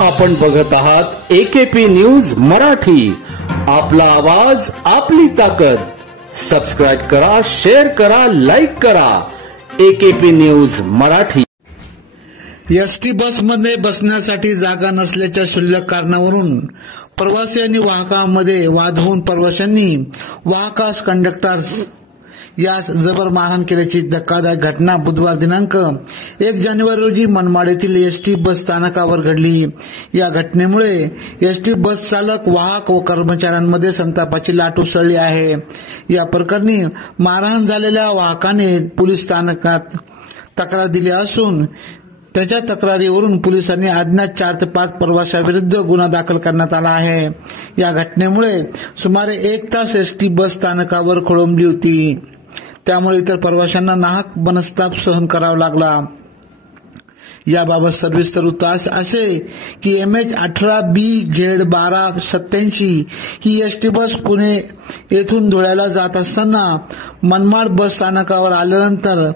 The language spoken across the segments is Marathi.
आपण बघत आहात एकेपी न्यूज मराठी। आपला आवाज आपली ताकद। सबस्क्राइब करा, शेअर करा, लाईक करा। AKP news Marathi. एसटी बसमध्ये बसण्यासाठी जागा नसल्याच्या क्षुल्लक कारणावरून प्रवासी आणि वाहकांमध्ये वाद होऊन प्रवाशांनी वाहकास कंडक्टर्स यास जबर मारहाण केल्याची धक्कादायक घटना बुधवार दिनांक 1 जानेवारी रोजी मनमाड येथील एसटी बस स्थानकावर घडली। या घटनेमुळे एसटी बस चालक, वाहक व कर्मचाऱ्यांमध्ये संतापाची लाट उसळली आहे। या प्रकरणी मारहाण झालेल्या वाहकाने पोलीस स्थानकात तक्रार दिली असून त्याच्या तक्रारीवरून पोलिसांनी अज्ञात 4 ते 5 प्रवाशांविरुद्ध गुन्हा दाखल करण्यात आला आहे। या घटनेमुळे सुमारे 1 तास एसटी बस स्थानकावर खोळंबली होती। त्यामुळे इतर प्रवाशांना नाहक मनस्ताप सहन करावा लागला। याबाबत सविस्तर वृत्त असे की MH18BZ1287 ही एसटी बस पुणे येथून धुळ्याला जात असताना मनमाड बस स्थानकावर आल्यानंतर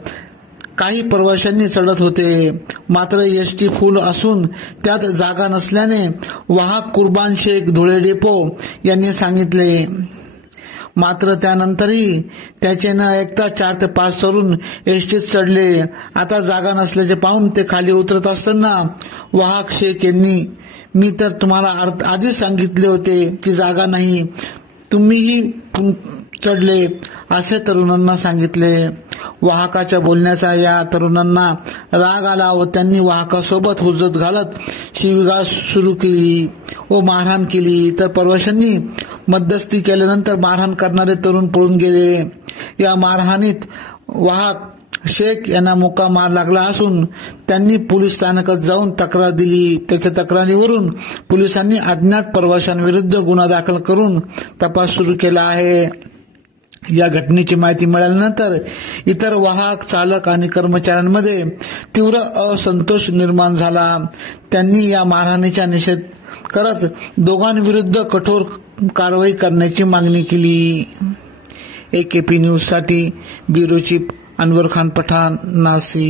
काही प्रवाशांनी चढत होते, मात्र एसटी फुल असून त्यात जागा नसल्याने वाहक कुर्बान शेख धुळे डेपो यांनी सांगितले। मात्र त्यानंतरही त्याचे न ऐकता 4 ते 5 तरुण एसटीत चढले। आता जागा नसल्याचे पाहून ते खाली उतरत असताना वाहक शेख यांनी, मी तर तुम्हाला आधीच सांगितले होते की जागा नाही, तुम्हीही चढले, असे तरुणांना सांगितले। वाहकाच्या बोलण्याचा या तरुणांना राग आला व त्यांनी वाहकासोबत हुज्जत घालत शिवीगाळ सुरू केली व मारहाण केली। तर प्रवाशांनी मध्यस्थी केल्यानंतर मारहाण करणारे तरुण पळून गेले। या मारहाणीत वाहक शेख यांना मुका मार लागला असून त्यांनी पोलीस स्थानकात जाऊन तक्रार दिली। त्याच्या तक्रारीवरून पोलिसांनी अज्ञात प्रवाशांविरुद्ध गुन्हा दाखल करून तपास सुरू केला आहे। या घटनेची माहिती मिळाल्यानंतर इतर वाहक, चालक आणि कर्मचाऱ्यांमध्ये तीव्र असंतोष निर्माण झाला। त्यांनी या मारहाणीचा निषेध करत दोघांविरुद्ध कठोर कारवाई करण्याची मागणी केली। एकेपी न्यूज साठी ब्युरो चीफ अनवर खान पठाण, नाशिक।